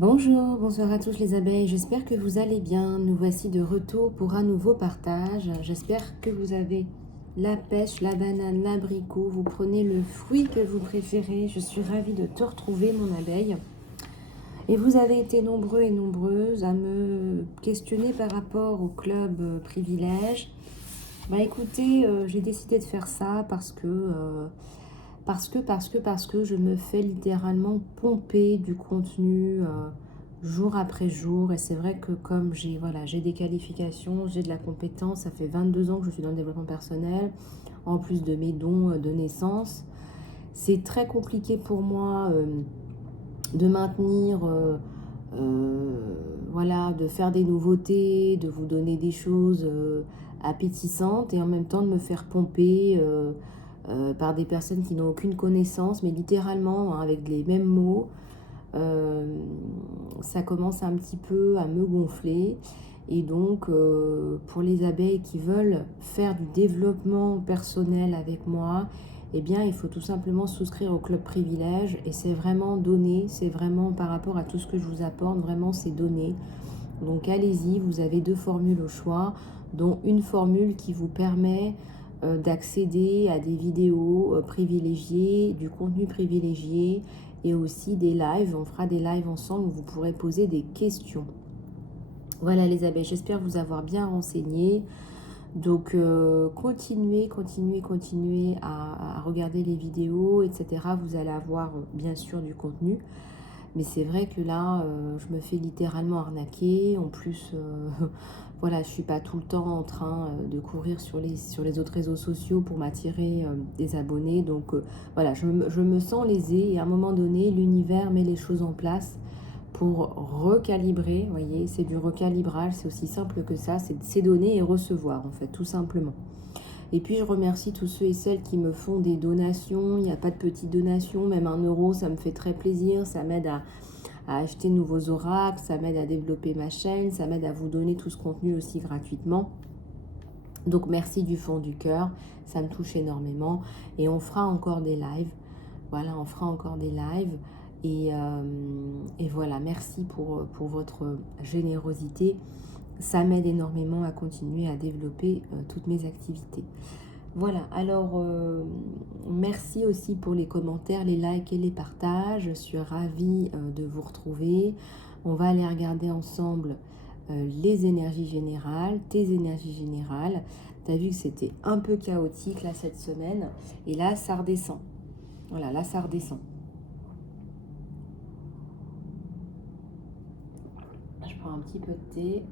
Bonjour, bonsoir à tous les abeilles, j'espère que vous allez bien. Nous voici de retour pour un nouveau partage. J'espère que vous avez la pêche, la banane, l'abricot, vous prenez le fruit que vous préférez. Je suis ravie de te retrouver mon abeille. Et vous avez été nombreux et nombreuses à me questionner par rapport au club privilège. Écoutez, j'ai décidé de faire ça parce que je me fais littéralement pomper du contenu jour après jour. Et c'est vrai que comme j'ai des qualifications, j'ai de la compétence, ça fait 22 ans que je suis dans le développement personnel, en plus de mes dons de naissance. C'est très compliqué pour moi de maintenir, de faire des nouveautés, de vous donner des choses appétissantes et en même temps de me faire pomper par des personnes qui n'ont aucune connaissance, mais littéralement hein, avec les mêmes mots. Ça commence un petit peu à me gonfler. Et donc, pour les abeilles qui veulent faire du développement personnel avec moi, eh bien, il faut tout simplement souscrire au club privilège. Et c'est vraiment donné, c'est vraiment par rapport à tout ce que je vous apporte, vraiment c'est donné. Donc allez-y, vous avez 2 formules au choix, dont une formule qui vous permet d'accéder à des vidéos privilégiées, du contenu privilégié et aussi des lives. On fera des lives ensemble où vous pourrez poser des questions. Voilà les abeilles, j'espère vous avoir bien renseigné. Donc continuez à regarder les vidéos, etc. Vous allez avoir bien sûr du contenu. Mais c'est vrai que là, je me fais littéralement arnaquer. En plus, je ne suis pas tout le temps en train de courir sur les autres réseaux sociaux pour m'attirer des abonnés. Donc je me sens lésée et à un moment donné, l'univers met les choses en place pour recalibrer. Vous voyez, c'est du recalibrage, c'est aussi simple que ça. C'est donner et recevoir, en fait, tout simplement. Et puis je remercie tous ceux et celles qui me font des donations. Il n'y a pas de petites donations, même 1 €, ça me fait très plaisir. Ça m'aide à acheter de nouveaux oracles, ça m'aide à développer ma chaîne, ça m'aide à vous donner tout ce contenu aussi gratuitement. Donc merci du fond du cœur, ça me touche énormément. Et on fera encore des lives. Voilà, on fera encore des lives. Et voilà, merci pour votre générosité. Ça m'aide énormément à continuer à développer toutes mes activités. Voilà, alors merci aussi pour les commentaires, les likes et les partages. Je suis ravie de vous retrouver. On va aller regarder ensemble les énergies générales, tes énergies générales. Tu as vu que c'était un peu chaotique là cette semaine. Et là, ça redescend. Voilà, là, ça redescend. Je prends un petit peu de thé.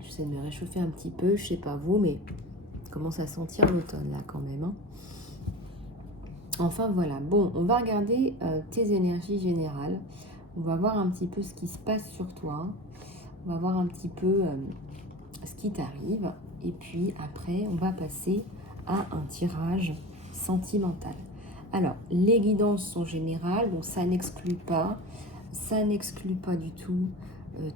J'essaie de me réchauffer un petit peu, je sais pas vous, mais commence à sentir l'automne là quand même. Hein. Enfin voilà, bon, on va regarder tes énergies générales. On va voir un petit peu ce qui se passe sur toi. On va voir un petit peu ce qui t'arrive. Et puis après, on va passer à un tirage sentimental. Alors, les guidances sont générales, donc ça n'exclut pas du tout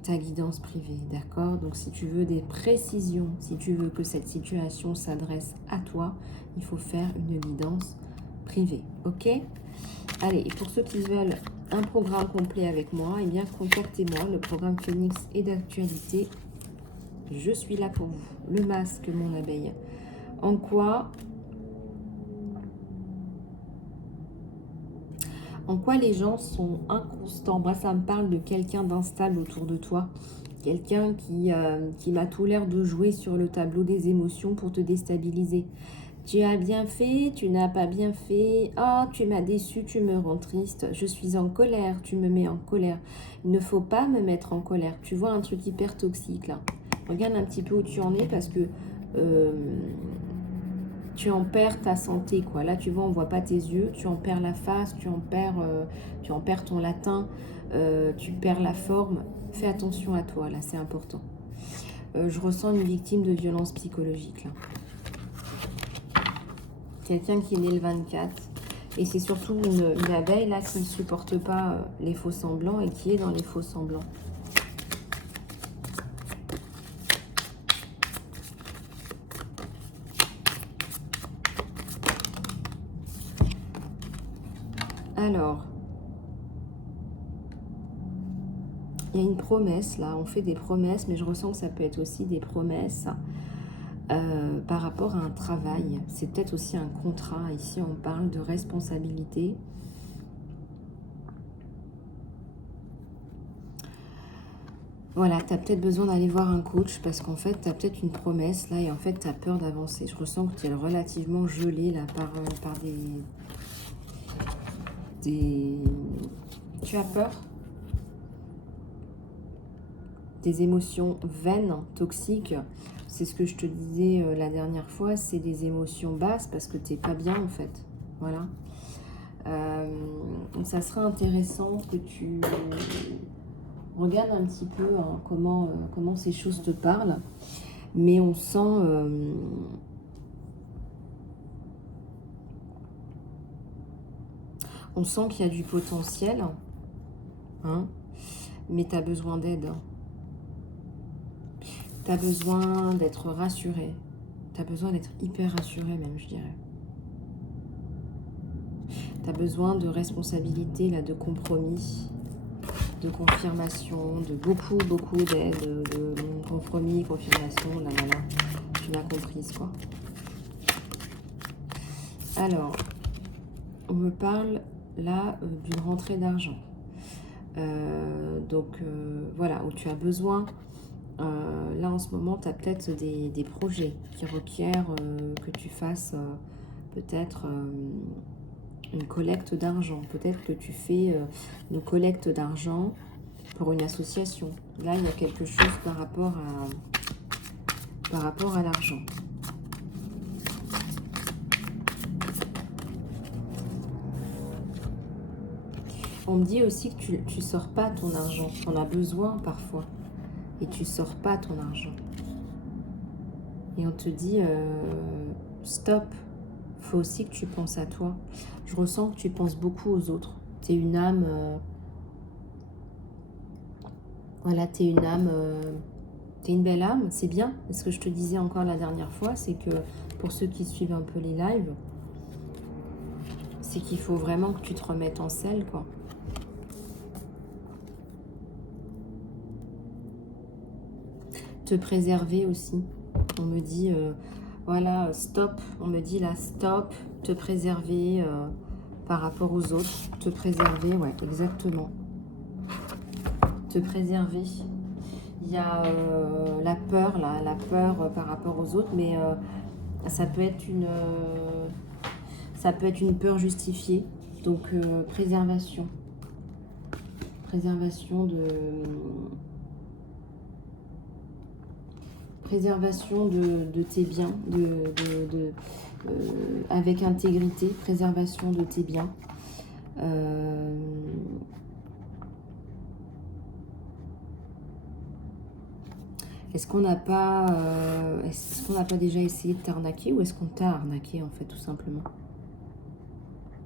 ta guidance privée, d'accord? Donc si tu veux des précisions, si tu veux que cette situation s'adresse à toi, il faut faire une guidance privée, ok? Allez, et pour ceux qui veulent un programme complet avec moi, eh bien contactez-moi, le programme Phoenix est d'actualité. Je suis là pour vous. Le masque, mon abeille. En quoi les gens sont inconstants? Moi, ça me parle de quelqu'un d'instable autour de toi. Quelqu'un qui m'a tout l'air de jouer sur le tableau des émotions pour te déstabiliser. Tu as bien fait, tu n'as pas bien fait. Oh, tu m'as déçu, tu me rends triste. Je suis en colère, tu me mets en colère. Il ne faut pas me mettre en colère. Tu vois un truc hyper toxique là. Regarde un petit peu où tu en es parce que tu en perds ta santé, quoi. Là, tu vois, on voit pas tes yeux, tu en perds la face, tu en perds ton latin, tu perds la forme. Fais attention à toi, là, c'est important. Je ressens une victime de violence psychologique, là. Quelqu'un qui est né le 24. Et c'est surtout une abeille, là, qui ne supporte pas les faux semblants et qui est dans les faux semblants. Alors, il y a une promesse là, on fait des promesses, mais je ressens que ça peut être aussi des promesses par rapport à un travail. C'est peut-être aussi un contrat. Ici, on parle de responsabilité. Voilà, tu as peut-être besoin d'aller voir un coach parce qu'en fait, tu as peut-être une promesse là et en fait, tu as peur d'avancer. Je ressens que tu es relativement gelé là par des... Tu as peur des émotions vaines, toxiques. C'est ce que je te disais la dernière fois, c'est des émotions basses parce que tu n'es pas bien en fait. Voilà. Donc ça serait intéressant que tu regardes un petit peu hein, comment ces choses te parlent. Mais on sent qu'il y a du potentiel, hein, mais tu as besoin d'aide. Tu as besoin d'être rassuré. Tu as besoin d'être hyper rassuré même, je dirais. Tu as besoin de responsabilité, là, de compromis, de confirmation, de beaucoup d'aide, de compromis, confirmation, là. Tu m'as comprise, quoi. Alors, on me parle, là, d'une rentrée d'argent. Voilà, où tu as besoin... là en ce moment tu as peut-être des projets qui requièrent que tu fasses peut-être une collecte d'argent. Peut-être que tu fais une collecte d'argent pour une association. Là il y a quelque chose par rapport à l'argent. On me dit aussi que tu sors pas ton argent. Tu en as besoin parfois. Et tu sors pas ton argent. Et on te dit stop, faut aussi que tu penses à toi. Je ressens que tu penses beaucoup aux autres. Tu es une âme voilà, tu es une âme tu es une belle âme, c'est bien. Et ce que je te disais encore la dernière fois, c'est que pour ceux qui suivent un peu les lives, c'est qu'il faut vraiment que tu te remettes en selle, quoi. Te préserver aussi. On me dit, voilà, stop. On me dit là, stop, te préserver par rapport aux autres. Te préserver, ouais, exactement. Te préserver. Il y a la peur, là, la peur par rapport aux autres, mais ça peut être une peur justifiée. Donc, préservation. Préservation de tes biens, avec intégrité, préservation de tes biens. Est-ce qu'on n'a pas déjà essayé de t'arnaquer ou est-ce qu'on t'a arnaqué en fait tout simplement?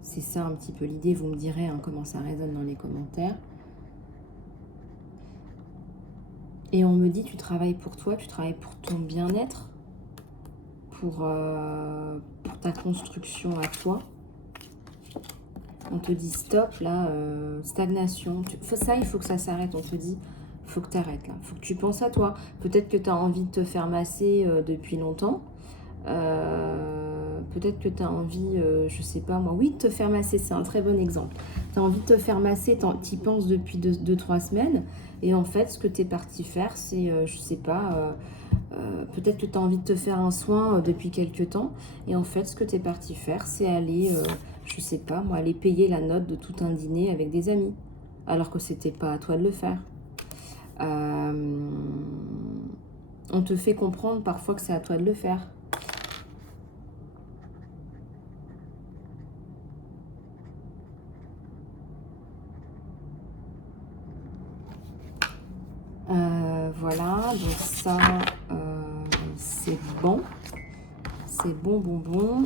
C'est ça un petit peu l'idée, vous me direz hein, comment ça résonne dans les commentaires. Et on me dit, tu travailles pour toi, tu travailles pour ton bien-être, pour ta construction à toi. On te dit stop, là, stagnation. Ça, il faut que ça s'arrête. On te dit, il faut que tu arrêtes là. Il faut que tu penses à toi. Peut-être que tu as envie de te faire masser depuis longtemps. Peut-être que tu as envie, je sais pas moi, oui, de te faire masser, c'est un très bon exemple. Tu as envie de te faire masser, tu y penses depuis 2-3 semaines. Et en fait, ce que tu es parti faire, c'est, je sais pas, peut-être que tu as envie de te faire un soin depuis quelques temps. Et en fait, ce que tu es parti faire, c'est aller, je sais pas moi, aller payer la note de tout un dîner avec des amis. Alors que c'était pas à toi de le faire. On te fait comprendre parfois que c'est à toi de le faire. Voilà, donc ça, c'est bon. C'est bon.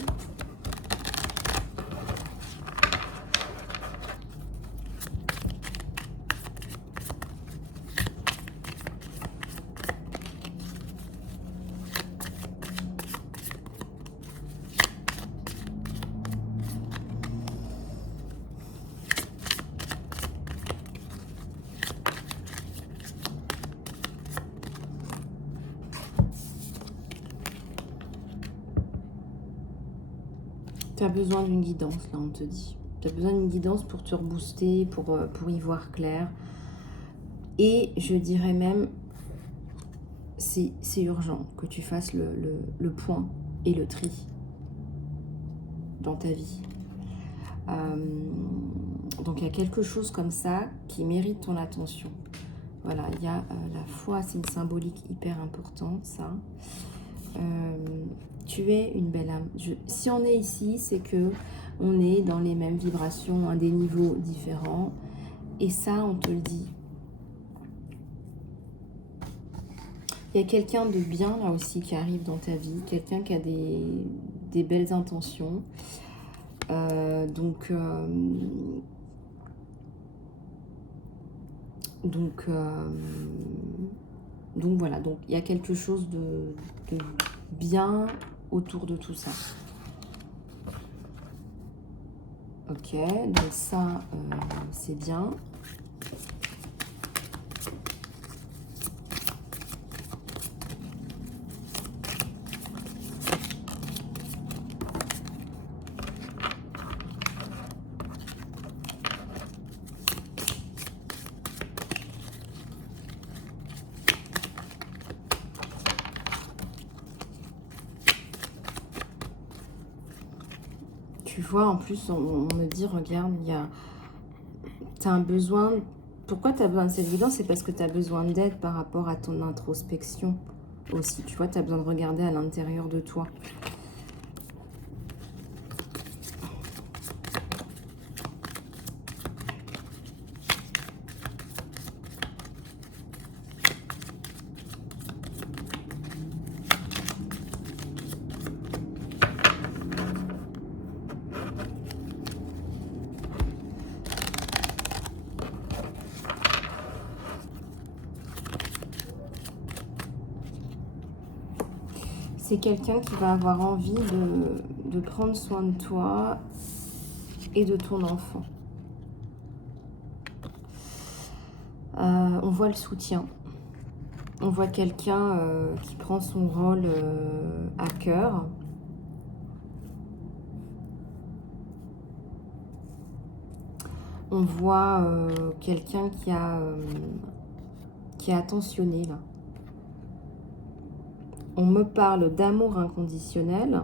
Tu as besoin d'une guidance, là, on te dit. Tu as besoin d'une guidance pour te rebooster, pour y voir clair. Et je dirais même, c'est urgent que tu fasses le point et le tri dans ta vie. Donc il y a quelque chose comme ça qui mérite ton attention. Voilà, il y a la foi, c'est une symbolique hyper importante, ça. Tu es une belle âme. Si on est ici, c'est que on est dans les mêmes vibrations, à des niveaux différents. Et ça, on te le dit. Il y a quelqu'un de bien là aussi qui arrive dans ta vie, quelqu'un qui a des belles intentions. Donc voilà, donc il y a quelque chose de bien autour de tout ça. Ok, donc ça, c'est bien. Tu vois, en plus, on me dit, regarde, tu as un besoin. Pourquoi tu as besoin de cette guidance? C'est parce que tu as besoin d'aide par rapport à ton introspection aussi. Tu vois, tu as besoin de regarder à l'intérieur de toi. C'est quelqu'un qui va avoir envie de prendre soin de toi et de ton enfant. On voit le soutien. On voit quelqu'un qui prend son rôle à cœur. On voit quelqu'un qui est attentionné là. On me parle d'amour inconditionnel.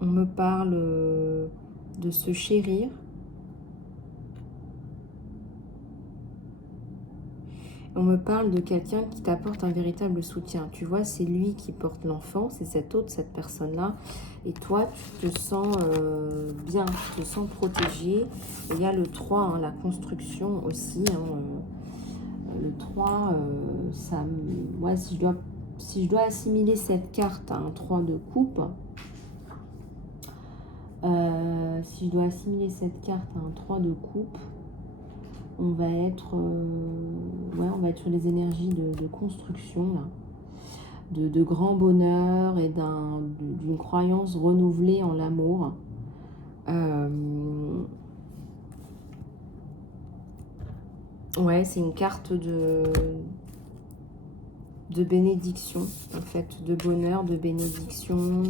On me parle de se chérir. On me parle de quelqu'un qui t'apporte un véritable soutien. Tu vois, c'est lui qui porte l'enfant, c'est cette personne-là. Et toi, tu te sens bien, tu te sens protégé. Et il y a le 3, hein, la construction aussi. Le 3, ça me... Ouais, si je dois assimiler cette carte à un 3 de coupe, si je dois assimiler cette carte à un 3 de coupe, on va être sur les énergies de construction, là, de grand bonheur et d'une croyance renouvelée en l'amour. Ouais, c'est une carte de bénédiction, en fait, de bonheur, de bénédiction.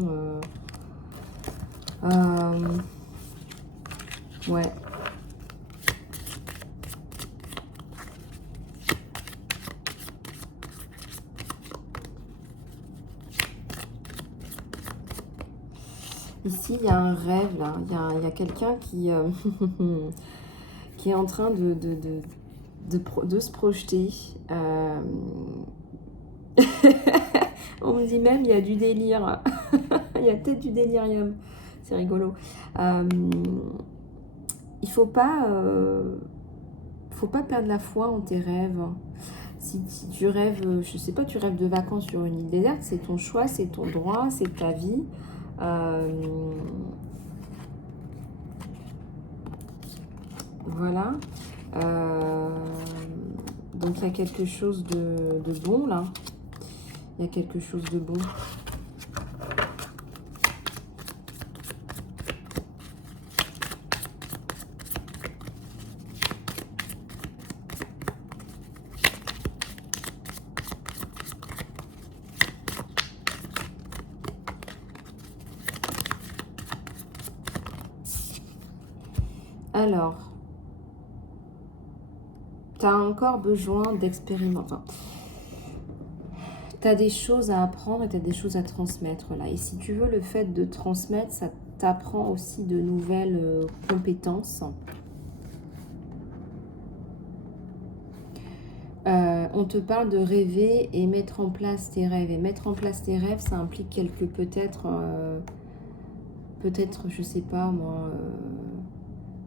Ouais. Ici, il y a un rêve, là. Il y a quelqu'un qui, qui est en train de se projeter. On me dit même, il y a du délire. Il y a peut-être du délirium. C'est rigolo. Il faut pas perdre la foi en tes rêves. Si tu rêves, je sais pas, tu rêves de vacances sur une île déserte, c'est ton choix, c'est ton droit, c'est ta vie. Voilà. Donc il y a quelque chose de bon là. Il y a quelque chose de bon. Alors, tu as encore besoin d'expérimenter. Enfin, tu as des choses à apprendre et tu as des choses à transmettre là. Et si tu veux, le fait de transmettre, ça t'apprend aussi de nouvelles compétences. On te parle de rêver et mettre en place tes rêves. Et mettre en place tes rêves, ça implique peut-être, je sais pas moi,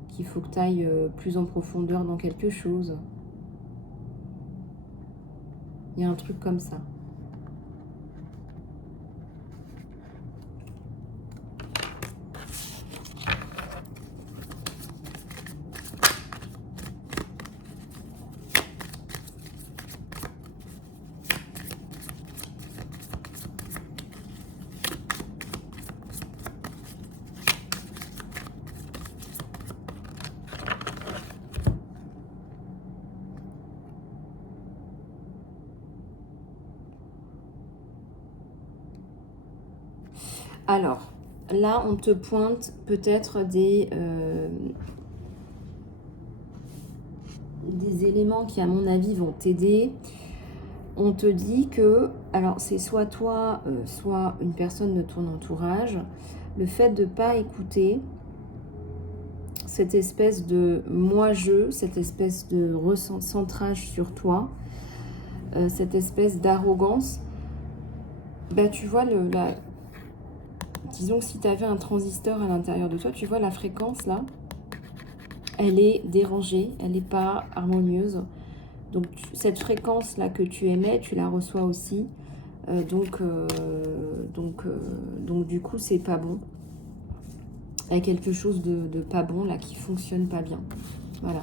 qu'il faut que tu ailles plus en profondeur dans quelque chose. Il y a un truc comme ça. Alors, là, on te pointe peut-être des éléments qui, à mon avis, vont t'aider. On te dit que, alors c'est soit toi, soit une personne de ton entourage, le fait de ne pas écouter cette espèce de moi-je, cette espèce de recentrage sur toi, cette espèce d'arrogance, bah, tu vois, disons que si tu avais un transistor à l'intérieur de toi, tu vois la fréquence là, elle est dérangée, elle n'est pas harmonieuse. Donc cette fréquence là que tu émets, tu la reçois aussi. Donc du coup, c'est pas bon. Il y a quelque chose de pas bon là qui fonctionne pas bien. Voilà.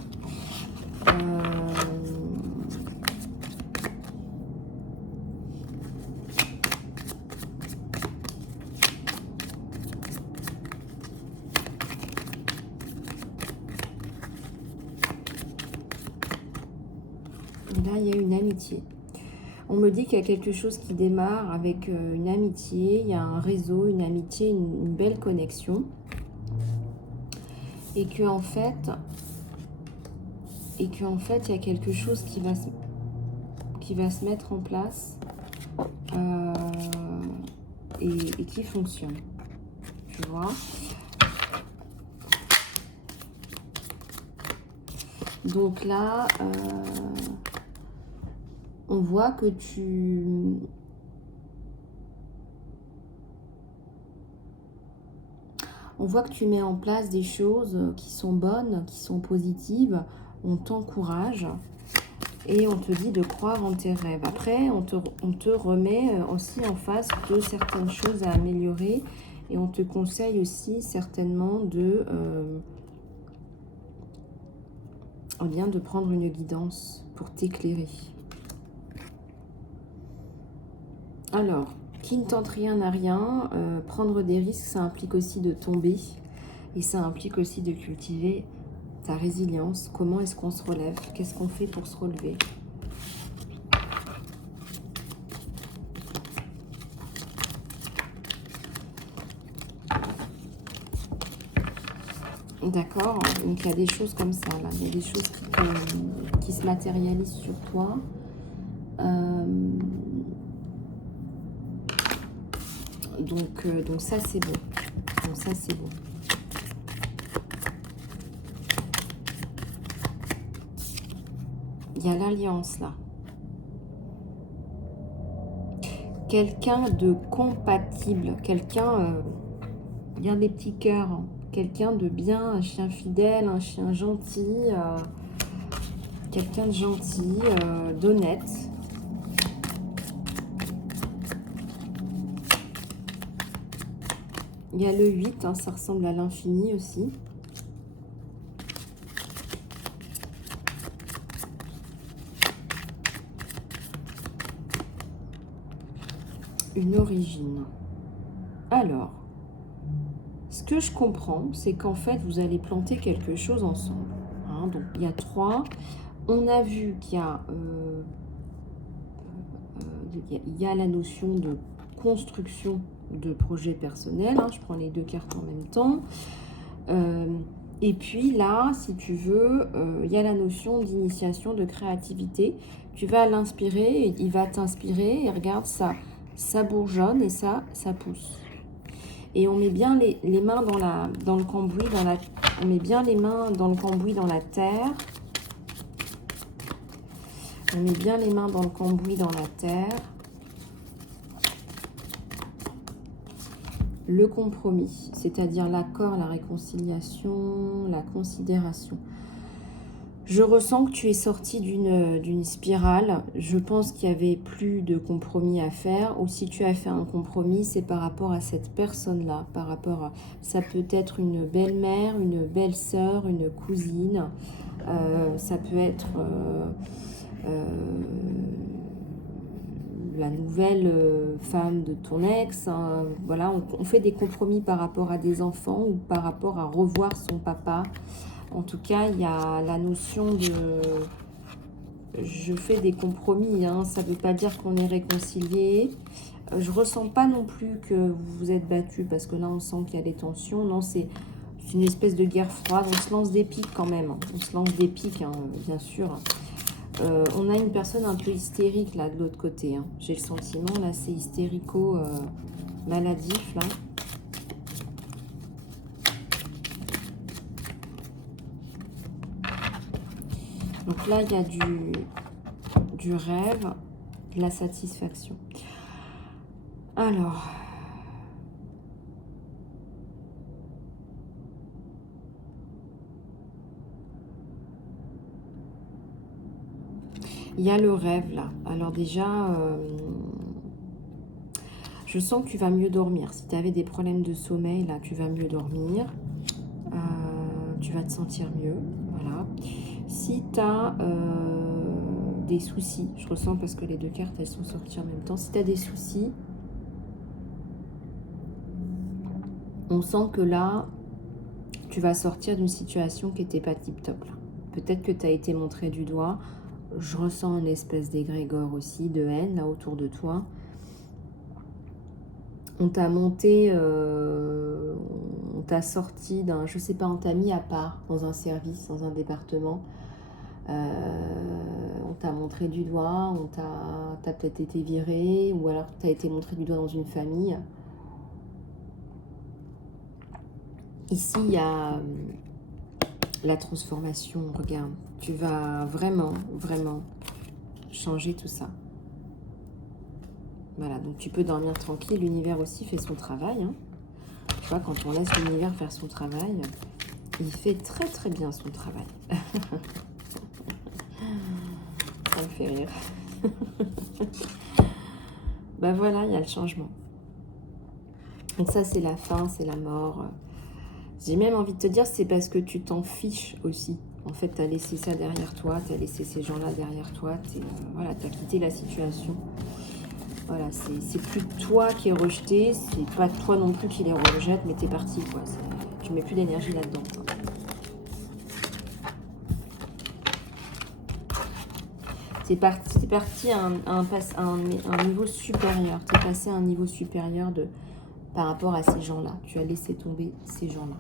Et là, il y a une amitié. On me dit qu'il y a quelque chose qui démarre avec une amitié, il y a un réseau, une amitié, une belle connexion. Et qu'en fait, il y a quelque chose qui va se mettre en place et qui fonctionne. Tu vois ? Donc là, on voit que tu... On voit que tu mets en place des choses qui sont bonnes, qui sont positives. On t'encourage et on te dit de croire en tes rêves. Après, on te remet aussi en face de certaines choses à améliorer et on te conseille aussi certainement de prendre une guidance pour t'éclairer. Alors, qui ne tente rien n'a rien. Prendre des risques, ça implique aussi de tomber et ça implique aussi de cultiver ta résilience. Comment est-ce qu'on se relève? Qu'est-ce qu'on fait pour se relever? D'accord? Donc il y a des choses comme ça, là. Il y a des choses qui se matérialisent sur toi. Donc ça, c'est beau. Donc ça, c'est beau. Il y a l'alliance, là. Quelqu'un de compatible. Quelqu'un... il y a des petits cœurs. Hein. Quelqu'un de bien, un chien fidèle, un chien gentil. Quelqu'un de gentil, d'honnête. Il y a le 8, hein, ça ressemble à l'infini aussi. Une origine. Alors, ce que je comprends, c'est qu'en fait, vous allez planter quelque chose ensemble. Hein, donc, il y a 3. On a vu qu'il y a la notion de construction de projet personnel. Hein, je prends les 2 cartes en même temps. Et puis là, si tu veux, il y a la notion d'initiation, de créativité. Tu vas l'inspirer, il va t'inspirer, et regarde, ça bourgeonne et ça pousse. Et on met bien les mains dans le cambouis, on met bien les mains dans le cambouis, dans la terre. On met bien les mains dans le cambouis, dans la terre. Le compromis, c'est-à-dire l'accord, la réconciliation, la considération. Je ressens que tu es sorti d'une spirale. Je pense qu'il n'y avait plus de compromis à faire. Ou si tu as fait un compromis, c'est par rapport à cette personne-là. Par rapport à, ça peut être une belle-mère, une belle-sœur, une cousine. Ça peut être la nouvelle femme de ton ex. Hein. Voilà, on fait des compromis par rapport à des enfants ou par rapport à revoir son papa. En tout cas, il y a la notion de je fais des compromis, hein. Ça ne veut pas dire qu'on est réconcilié. Je ne ressens pas non plus que vous vous êtes battus parce que là, on sent qu'il y a des tensions. Non, c'est une espèce de guerre froide. On se lance des piques quand même. On se lance des piques, hein, bien sûr. On a une personne un peu hystérique là de l'autre côté. Hein. J'ai le sentiment, là, c'est hystérico-maladif, là. Donc là, il y a du rêve, de la satisfaction. Alors, il y a le rêve là. Alors déjà, je sens que tu vas mieux dormir. Si tu avais des problèmes de sommeil, là, tu vas mieux dormir. Tu vas te sentir mieux. Voilà. Si tu as des soucis, je ressens parce que les deux cartes, elles sont sorties en même temps. Si tu as des soucis, on sent que là, tu vas sortir d'une situation qui n'était pas tip-top. Peut-être que tu as été montré du doigt. Je ressens une espèce d'égrégore aussi, de haine, là, autour de toi. On t'a monté, on t'a sorti d'un, je sais pas, on t'a mis à part dans un service, dans un département. On t'a montré du doigt, t'as peut-être été viré, ou alors t'as été montré du doigt dans une famille. Ici, il y a la transformation, regarde. Tu vas vraiment, vraiment changer tout ça. Voilà, donc tu peux dormir tranquille. L'univers aussi fait son travail. Hein. Tu vois, quand on laisse l'univers faire son travail, il fait très très bien son travail. Ça me fait rire. Ben voilà, il y a le changement. Donc ça, c'est la fin, c'est la mort. J'ai même envie de te dire, c'est parce que tu t'en fiches aussi. En fait, tu as laissé ça derrière toi, tu as laissé ces gens-là derrière toi. Voilà, tu as quitté la situation. Voilà, c'est plus toi qui es rejeté, c'est pas toi non plus qui les rejette, mais t'es parti, quoi. Tu mets plus d'énergie là-dedans. C'est parti à un niveau supérieur. Tu es passé à un niveau supérieur par rapport à ces gens-là. Tu as laissé tomber ces gens-là.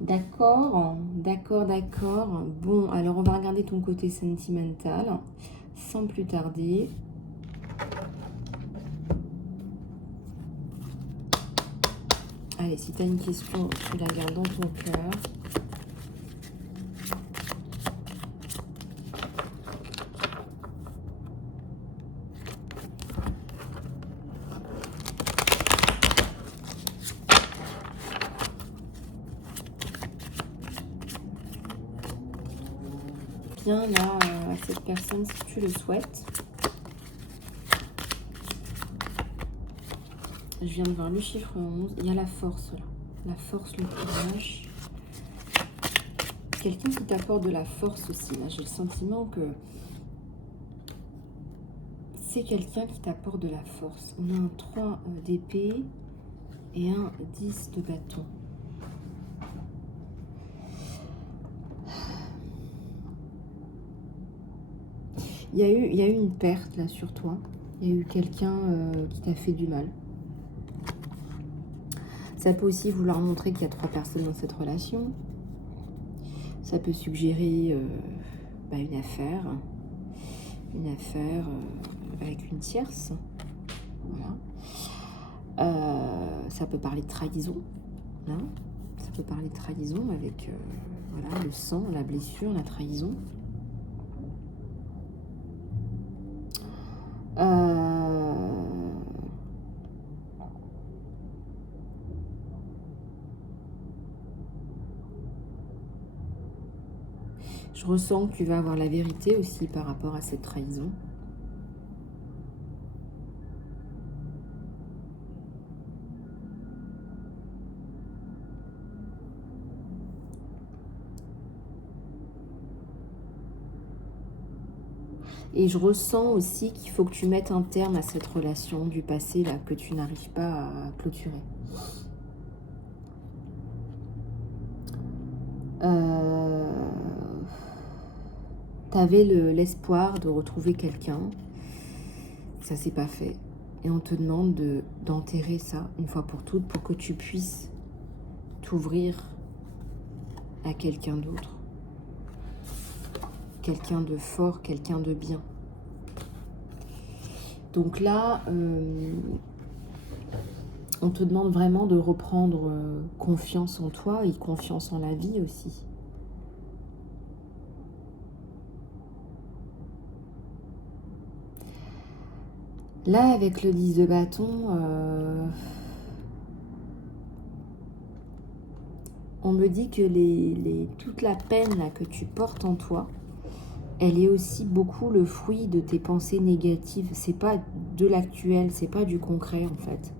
D'accord, d'accord, d'accord. Bon, alors on va regarder ton côté sentimental, sans plus tarder. Allez, si tu as une question, tu la gardes dans ton cœur. Bien là à cette personne si tu le souhaites. Je viens de voir le chiffre 11. Il y a la force là. La force, le courage. Quelqu'un qui t'apporte de la force aussi. Là, j'ai le sentiment que c'est quelqu'un qui t'apporte de la force. On a un 3 d'épée et un 10 de bâton. Il y a eu une perte là sur toi. Il y a eu quelqu'un qui t'a fait du mal. Ça peut aussi vouloir montrer qu'il y a 3 personnes dans cette relation. Ça peut suggérer une affaire avec une tierce. Voilà. Ça peut parler de trahison. Hein, ça peut parler de trahison avec voilà, le sang, la blessure, la trahison. Je ressens que tu vas avoir la vérité aussi par rapport à cette trahison. Et je ressens aussi qu'il faut que tu mettes un terme à cette relation du passé là que tu n'arrives pas à clôturer. Tu avais l'espoir de retrouver quelqu'un. Ça s'est pas fait. Et on te demande d'enterrer ça une fois pour toutes pour que tu puisses t'ouvrir à quelqu'un d'autre. Quelqu'un de fort, quelqu'un de bien. Donc là, on te demande vraiment de reprendre confiance en toi et confiance en la vie aussi. Là, avec le 10 de bâton, on me dit que toute la peine là, que tu portes en toi, elle est aussi beaucoup le fruit de tes pensées négatives. C'est pas de l'actuel, c'est pas du concret en fait.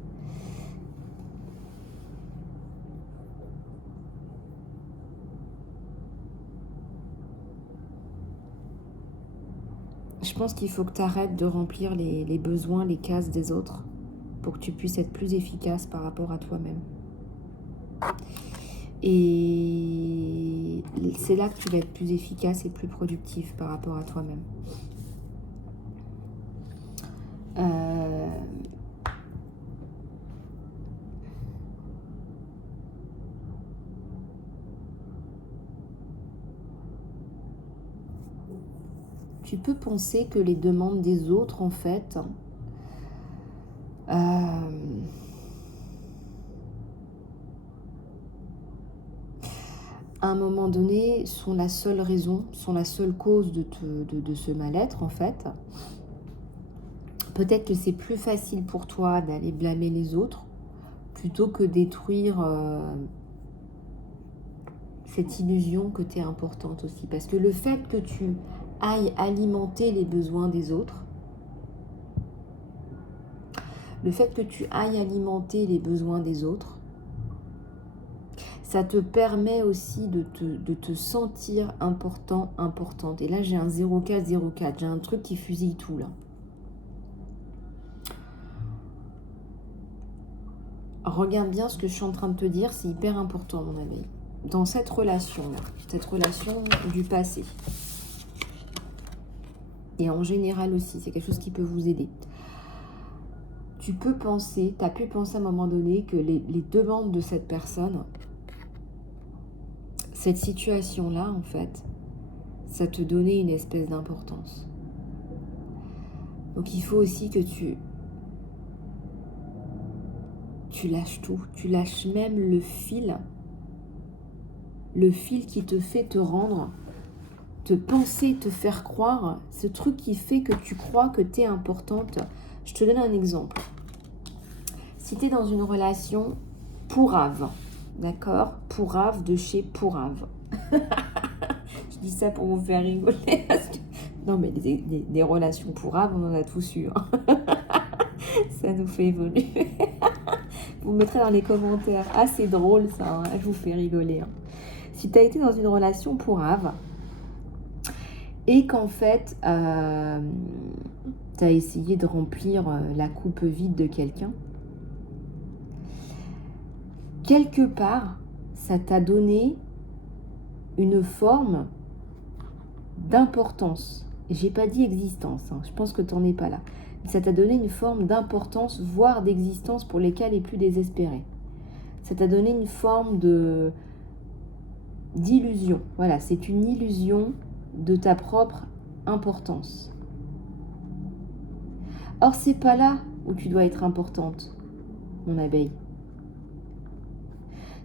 Je pense qu'il faut que tu arrêtes de remplir les besoins, les cases des autres pour que tu puisses être plus efficace par rapport à toi-même. Et c'est là que tu vas être plus efficace et plus productif par rapport à toi-même. Tu peux penser que les demandes des autres, en fait, à un moment donné, sont la seule raison, sont la seule cause de ce mal-être, en fait. Peut-être que c'est plus facile pour toi d'aller blâmer les autres plutôt que détruire cette illusion que tu es importante aussi. Parce que le fait que tu ailles alimenter les besoins des autres, ça te permet aussi de te sentir important, importante. Et là, j'ai un 0404, j'ai un truc qui fusille tout là. Regarde bien ce que je suis en train de te dire, c'est hyper important, mon ami. Dans cette relation-là, cette relation du passé, et en général aussi, c'est quelque chose qui peut vous aider. Tu peux penser, tu as pu penser à un moment donné que les demandes de cette personne, cette situation-là, en fait, ça te donnait une espèce d'importance. Donc il faut aussi que tu lâches tout, tu lâches même le fil qui te fait te rendre, te penser, te faire croire, ce truc qui fait que tu crois que tu es importante. Je te donne un exemple. Si tu es dans une relation pourrave, d'accord? Pourrave de chez pourrave. Je dis ça pour vous faire rigoler. Parce que... Non, mais des relations pourraves, on en a tous eu. Hein. Ça nous fait évoluer. Vous mettrez dans les commentaires. Ah, c'est drôle ça, hein. Je vous fais rigoler. Hein. Si tu as été dans une relation pourrave et qu'en fait, tu as essayé de remplir la coupe vide de quelqu'un, quelque part, ça t'a donné une forme d'importance. J'ai pas dit existence, hein. Je pense que tu n'en es pas là. Ça t'a donné une forme d'importance, voire d'existence pour les cas les plus désespérés. Ça t'a donné une forme d'illusion. Voilà, c'est une illusion de ta propre importance. Or, c'est pas là où tu dois être importante, mon abeille.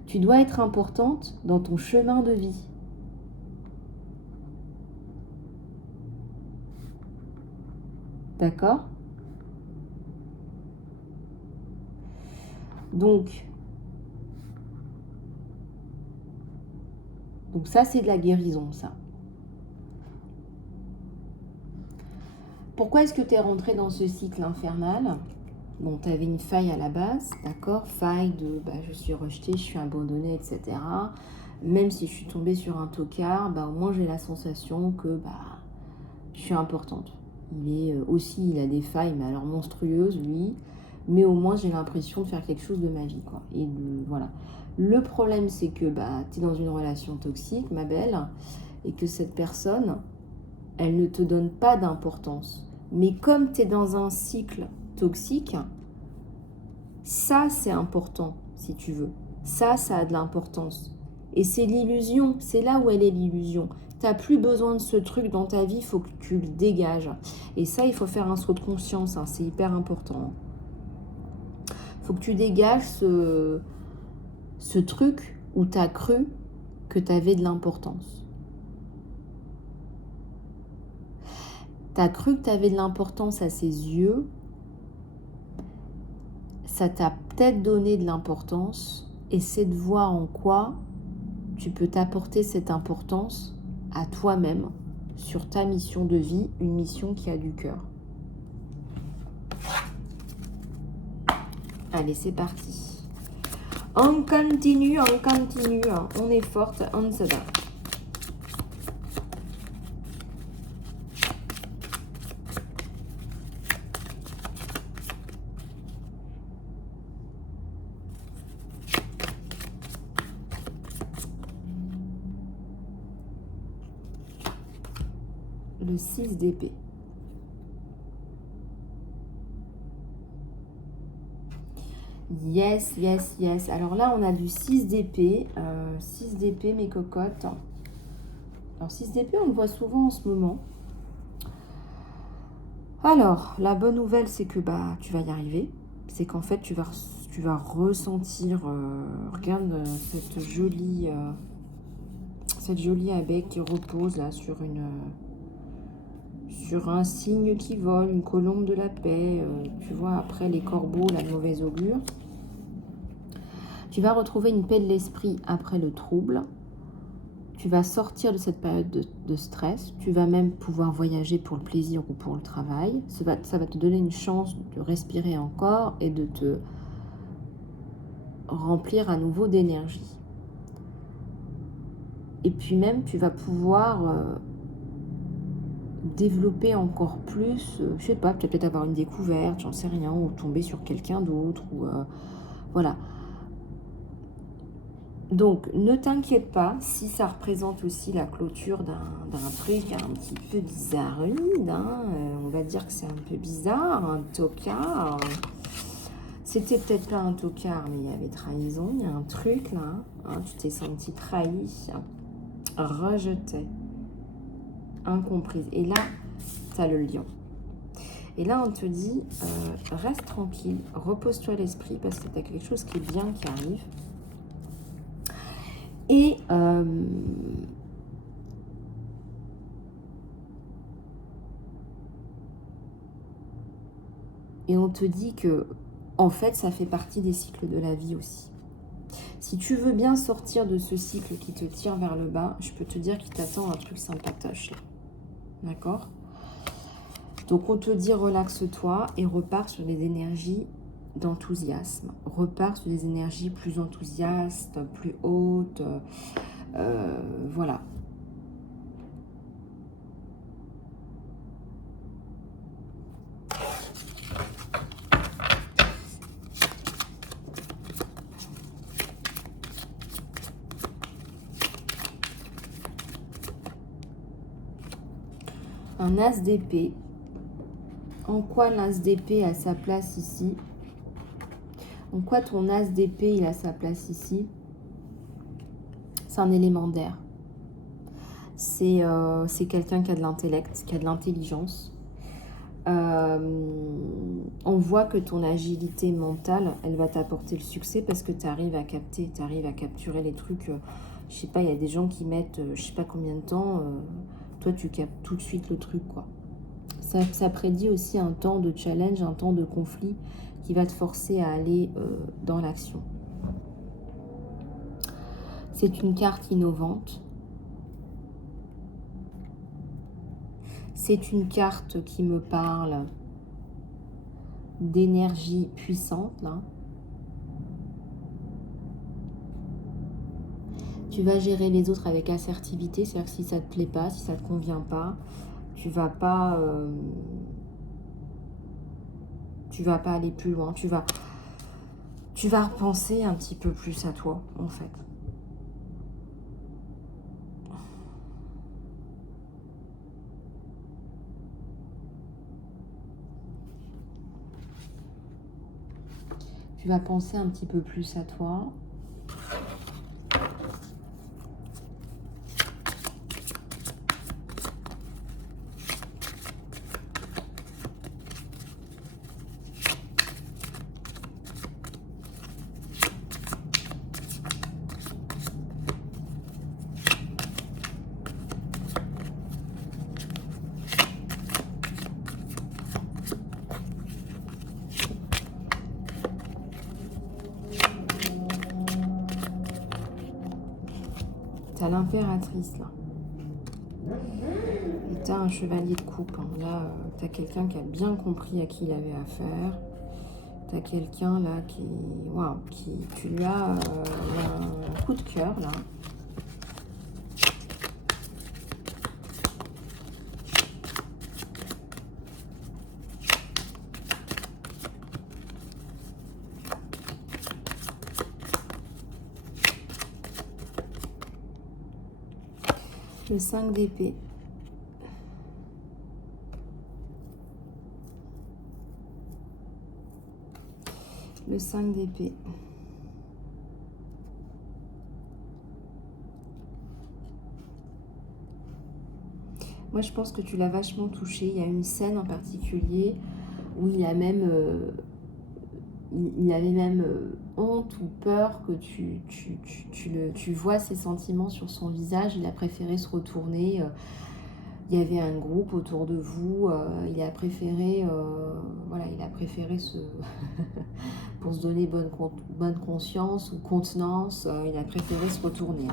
Tu dois être importante dans ton chemin de vie. D'accord? Donc ça, c'est de la guérison, ça. Pourquoi est-ce que tu es rentré dans ce cycle infernal? Bon, tu avais une faille à la base, d'accord? Faille de je suis rejetée, je suis abandonnée, etc. Même si je suis tombée sur un tocard, au moins j'ai la sensation que je suis importante. Il a des failles, mais alors monstrueuses, lui. Mais au moins j'ai l'impression de faire quelque chose de ma vie, quoi. Voilà. Le problème, c'est que tu es dans une relation toxique, ma belle, et que cette personne, elle ne te donne pas d'importance. Mais comme tu es dans un cycle toxique, ça c'est important, si tu veux. Ça a de l'importance. Et c'est l'illusion, c'est là où elle est l'illusion. Tu n'as plus besoin de ce truc dans ta vie, il faut que tu le dégages. Et ça, il faut faire un saut de conscience, c'est hyper important. Il faut que tu dégages ce truc où tu as cru que tu avais de l'importance. Tu as cru que tu avais de l'importance à ses yeux. Ça t'a peut-être donné de l'importance. Essaie de voir en quoi tu peux t'apporter cette importance à toi-même sur ta mission de vie, une mission qui a du cœur. Allez, c'est parti. On continue, on est forte, on se bat. Le 6 d'épée. Yes. Alors là, on a du 6 d'épée. 6 d'épée, mes cocottes. Alors, 6 d'épée, on le voit souvent en ce moment. Alors, la bonne nouvelle, c'est que tu vas y arriver. C'est qu'en fait, tu vas ressentir... regarde cette jolie abeille qui repose là sur un cygne qui vole, une colombe de la paix, tu vois, après les corbeaux, la mauvaise augure. Tu vas retrouver une paix de l'esprit après le trouble. Tu vas sortir de cette période de stress. Tu vas même pouvoir voyager pour le plaisir ou pour le travail. Ça va te donner une chance de respirer encore et de te remplir à nouveau d'énergie. Et puis même, tu vas pouvoir... développer encore plus, je sais pas, peut-être avoir une découverte, j'en sais rien, ou tomber sur quelqu'un d'autre, ou voilà. Donc, ne t'inquiète pas si ça représente aussi la clôture d'un truc un petit peu bizarroïde, on va dire que c'est un peu bizarre, un tocard. C'était peut-être pas un tocard, mais il y avait trahison, il y a un truc là, tu t'es senti trahi, rejeté, incomprise. Et là, tu as le lion. Et là, on te dit, reste tranquille, repose-toi l'esprit parce que tu as quelque chose qui est bien qui arrive. Et on te dit que, en fait, ça fait partie des cycles de la vie aussi. Si tu veux bien sortir de ce cycle qui te tire vers le bas, je peux te dire qu'il t'attend un truc sympatoche. D'accord ? Donc, on te dit relaxe-toi et repars sur les énergies d'enthousiasme. Repars sur des énergies plus enthousiastes, plus hautes. Voilà. Un as d'épée. En quoi l'as d'épée a sa place ici? Donc quoi, ton as d'épée, il a sa place ici. C'est un élément d'air. C'est quelqu'un qui a de l'intellect, qui a de l'intelligence. On voit que ton agilité mentale, elle va t'apporter le succès parce que tu arrives à capter, tu arrives à capturer les trucs. Je sais pas, il y a des gens qui mettent je sais pas combien de temps. Toi, tu captes tout de suite le truc, quoi. Ça prédit aussi un temps de challenge, un temps de conflit qui va te forcer à aller dans l'action. C'est une carte innovante. C'est une carte qui me parle d'énergie puissante, là. Tu vas gérer les autres avec assertivité, c'est-à-dire que si ça te plaît pas, si ça te convient pas, tu vas pas aller plus loin, tu vas repenser un petit peu plus à toi, en fait. Tu vas penser un petit peu plus à toi. T'as l'impératrice, là. Et t'as un chevalier de coupe. Hein. Là, t'as quelqu'un qui a bien compris à qui il avait affaire. T'as quelqu'un, là, tu lui as un coup de cœur, là. Le 5 d'épée. Le 5 d'épée. Moi, je pense que tu l'as vachement touché. Il y a une scène en particulier où il avait même honte ou peur que tu vois ses sentiments sur son visage. Il a préféré se retourner. Il y avait un groupe autour de vous. Il a préféré, pour se donner bonne conscience ou contenance, il a préféré se retourner.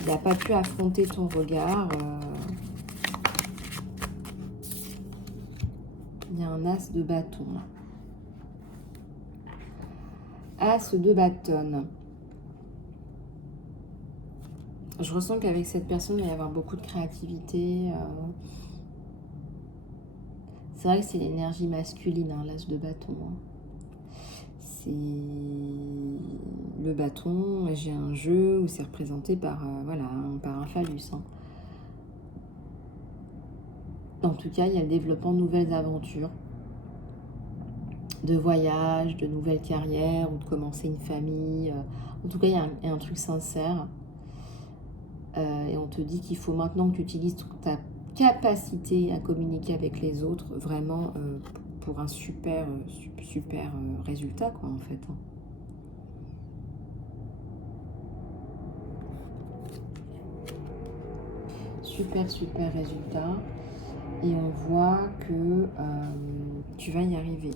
Il n'a pas pu affronter ton regard. Il y a un as de bâton. As de bâton. Je ressens qu'avec cette personne, il va y avoir beaucoup de créativité. C'est vrai que c'est l'énergie masculine, hein, l'as de bâton. Hein. C'est le bâton. J'ai un jeu où c'est représenté par, par un phallus. Hein. En tout cas, il y a le développement de nouvelles aventures, de voyages, de nouvelles carrières ou de commencer une famille. En tout cas, il y a un truc sincère. Et on te dit qu'il faut maintenant que tu utilises ta capacité à communiquer avec les autres vraiment pour un super résultat, quoi, en fait. Super résultat. Et on voit que tu vas y arriver.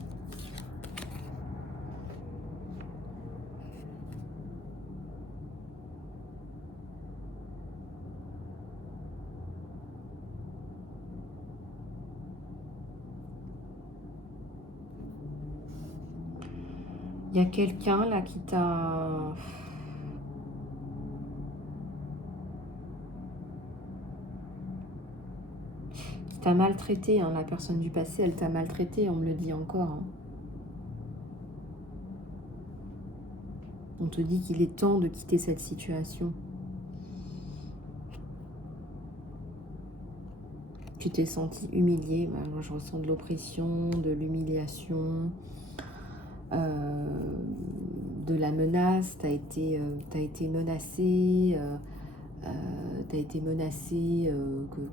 Il y a quelqu'un là qui t'a... maltraité, hein. La personne du passé, elle t'a maltraité, on me le dit encore. Hein. On te dit qu'il est temps de quitter cette situation. Tu t'es senti humilié. Bah, moi, je ressens de l'oppression, de l'humiliation. de la menace, tu as été menacé,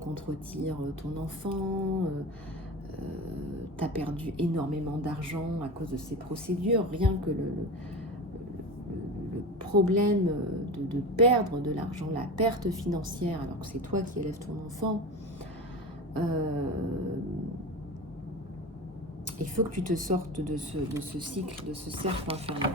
qu'on te retire ton enfant, tu as perdu énormément d'argent à cause de ces procédures. Rien que le problème de perdre de l'argent, la perte financière, alors que c'est toi qui élèves ton enfant, il faut que tu te sortes de ce cycle, de ce cercle infernal.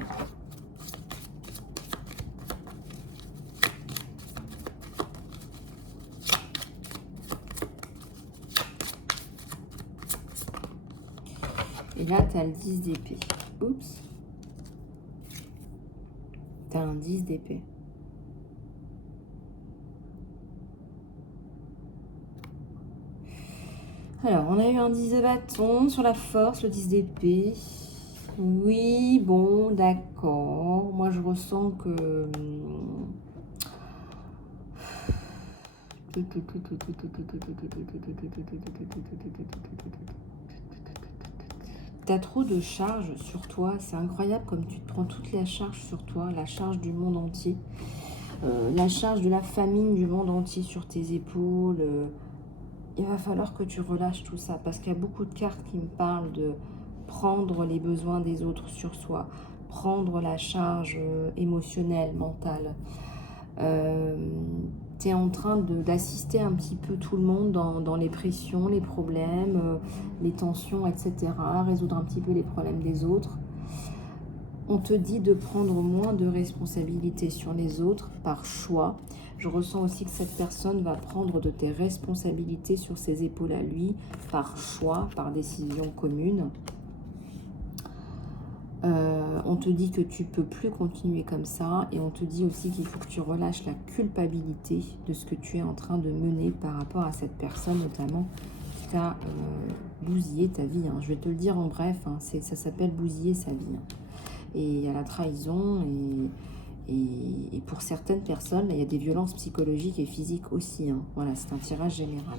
Et là, tu as le 10 d'épée. Oups. Tu as un 10 d'épée. Alors, on a eu un 10 de bâton sur la force, le 10 d'épée. Oui, bon, d'accord. Moi, je ressens que... tu as trop de charges sur toi. C'est incroyable comme tu te prends toute la charge sur toi, la charge du monde entier. La charge de la famine du monde entier sur tes épaules. Il va falloir que tu relâches tout ça parce qu'il y a beaucoup de cartes qui me parlent de prendre les besoins des autres sur soi, prendre la charge émotionnelle, mentale. Tu es en train d'assister un petit peu tout le monde dans les pressions, les problèmes, les tensions, etc. Résoudre un petit peu les problèmes des autres. On te dit de prendre moins de responsabilités sur les autres par choix. Je ressens aussi que cette personne va prendre de tes responsabilités sur ses épaules à lui, par choix, par décision commune. On te dit que tu ne peux plus continuer comme ça et on te dit aussi qu'il faut que tu relâches la culpabilité de ce que tu es en train de mener par rapport à cette personne, notamment qui t'a bousillé ta vie. Je vais te le dire en bref, ça s'appelle bousiller sa vie. Et il y a la trahison et pour certaines personnes, il y a des violences psychologiques et physiques aussi. Voilà, c'est un tirage général.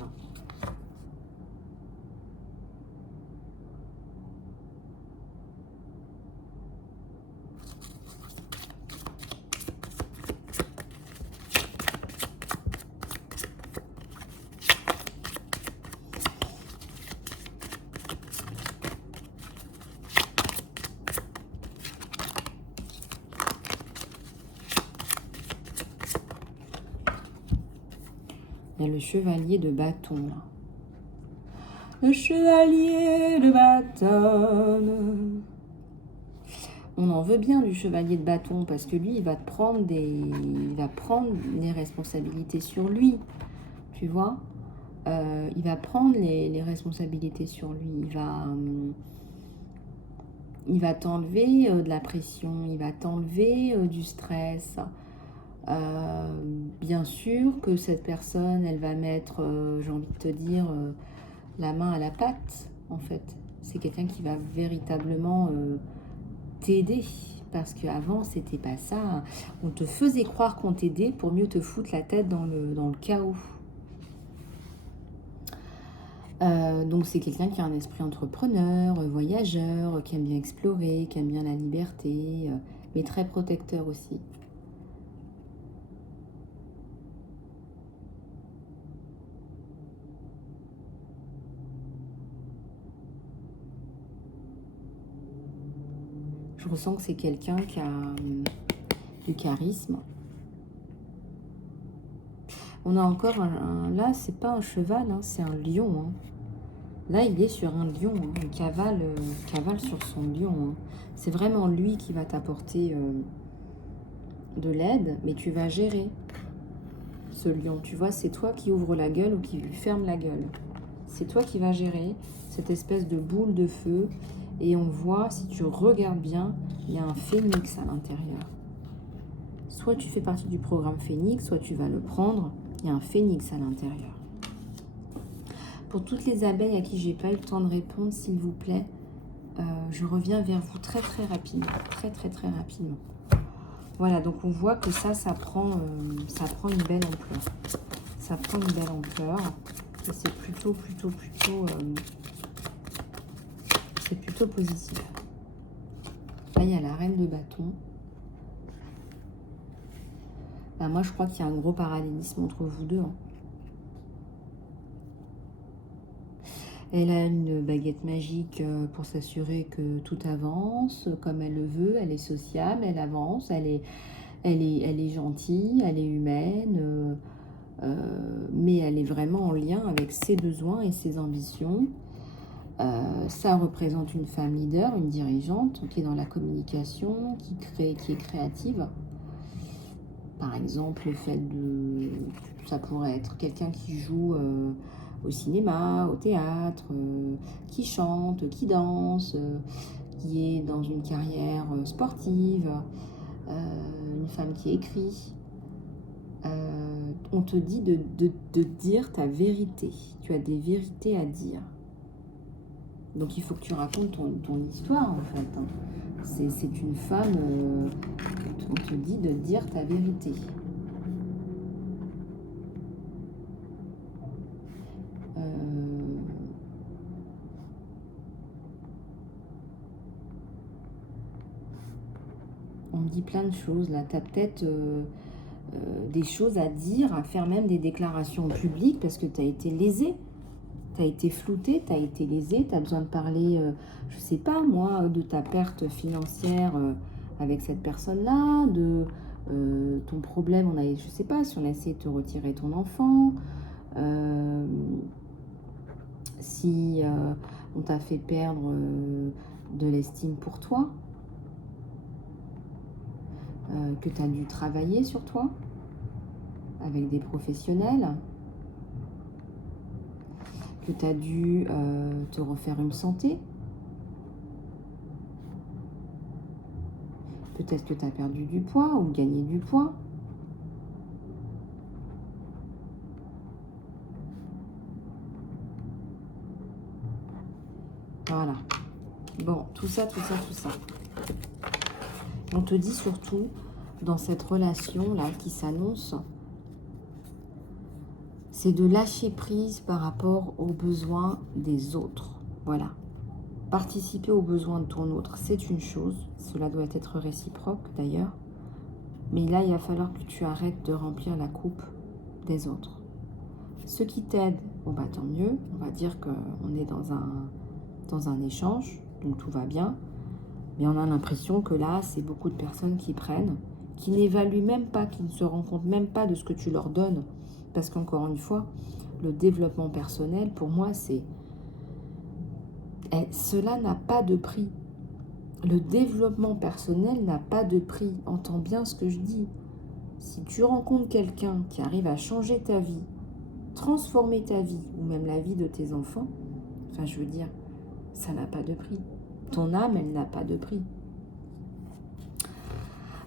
Il y a le chevalier de bâton, là. Le chevalier de bâton. On en veut bien du chevalier de bâton parce que lui, il va prendre les responsabilités sur lui. Tu vois, il va prendre les responsabilités sur lui. Il va t'enlever de la pression. Il va t'enlever du stress. Bien sûr que cette personne, elle va mettre, j'ai envie de te dire, la main à la pâte, en fait. C'est quelqu'un qui va véritablement t'aider. Parce qu'avant, c'était pas ça. On te faisait croire qu'on t'aidait pour mieux te foutre la tête dans le chaos. Donc c'est quelqu'un qui a un esprit entrepreneur, voyageur, qui aime bien explorer, qui aime bien la liberté, mais très protecteur aussi. Je ressens que c'est quelqu'un qui a du charisme. On a encore là, c'est pas un cheval, c'est un lion. Là, il est sur un lion. Il cavale sur son lion. C'est vraiment lui qui va t'apporter de l'aide, mais tu vas gérer ce lion. Tu vois, c'est toi qui ouvre la gueule ou qui lui ferme la gueule. C'est toi qui vas gérer cette espèce de boule de feu. Et on voit, si tu regardes bien, il y a un phénix à l'intérieur. Soit tu fais partie du programme phénix, soit tu vas le prendre. Il y a un phénix à l'intérieur. Pour toutes les abeilles à qui j'ai pas eu le temps de répondre, s'il vous plaît, je reviens vers vous très très rapidement. Très rapidement. Voilà, donc on voit que ça prend une belle ampleur. Ça prend une belle ampleur. Et c'est plutôt c'est plutôt positif. Là, il y a la reine de bâton. Ben, moi, je crois qu'il y a un gros parallélisme entre vous deux. Hein. Elle a une baguette magique pour s'assurer que tout avance comme elle le veut. Elle est sociable, elle avance, elle est gentille, elle est humaine, mais elle est vraiment en lien avec ses besoins et ses ambitions. Ça représente une femme leader, une dirigeante qui est dans la communication, qui est créative. Par exemple, le fait de... Ça pourrait être quelqu'un qui joue au cinéma, au théâtre, qui chante, qui danse, qui est dans une carrière sportive, une femme qui écrit. On te dit de dire ta vérité. Tu as des vérités à dire. Donc il faut que tu racontes ton histoire en fait. Hein. C'est une femme, on te dit de dire ta vérité. On me dit plein de choses là. Tu as peut-être des choses à dire, à faire même des déclarations publiques parce que tu as été lésée. Tu as été flouté, tu as été lésé, tu as besoin de parler, je sais pas moi, de ta perte financière avec cette personne-là, de ton problème, je sais pas, si on a essayé de te retirer ton enfant, si on t'a fait perdre de l'estime pour toi, que tu as dû travailler sur toi avec des professionnels, que tu as dû te refaire une santé. Peut-être que tu as perdu du poids ou gagné du poids. Voilà. Bon, tout ça. On te dit surtout, dans cette relation-là qui s'annonce, c'est de lâcher prise par rapport aux besoins des autres. Voilà. Participer aux besoins de ton autre, c'est une chose. Cela doit être réciproque d'ailleurs. Mais là, il va falloir que tu arrêtes de remplir la coupe des autres. Ceux qui t'aident, bon bah tant mieux. On va dire qu'on est dans un échange, donc tout va bien. Mais on a l'impression que là, c'est beaucoup de personnes qui prennent, qui n'évaluent même pas, qui ne se rendent compte même pas de ce que tu leur donnes. Parce qu'encore une fois, le développement personnel, pour moi, c'est... cela n'a pas de prix. Le développement personnel n'a pas de prix. Entends bien ce que je dis. Si tu rencontres quelqu'un qui arrive à changer ta vie, transformer ta vie, ou même la vie de tes enfants, enfin je veux dire, ça n'a pas de prix. Ton âme, elle n'a pas de prix.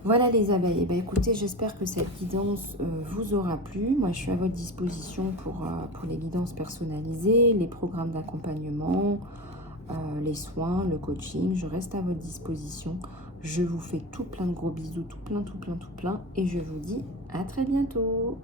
Voilà les abeilles. Eh bien, écoutez, j'espère que cette guidance vous aura plu. Moi, je suis à votre disposition pour les guidances personnalisées, les programmes d'accompagnement, les soins, le coaching. Je reste à votre disposition. Je vous fais tout plein de gros bisous, tout plein. Et je vous dis à très bientôt.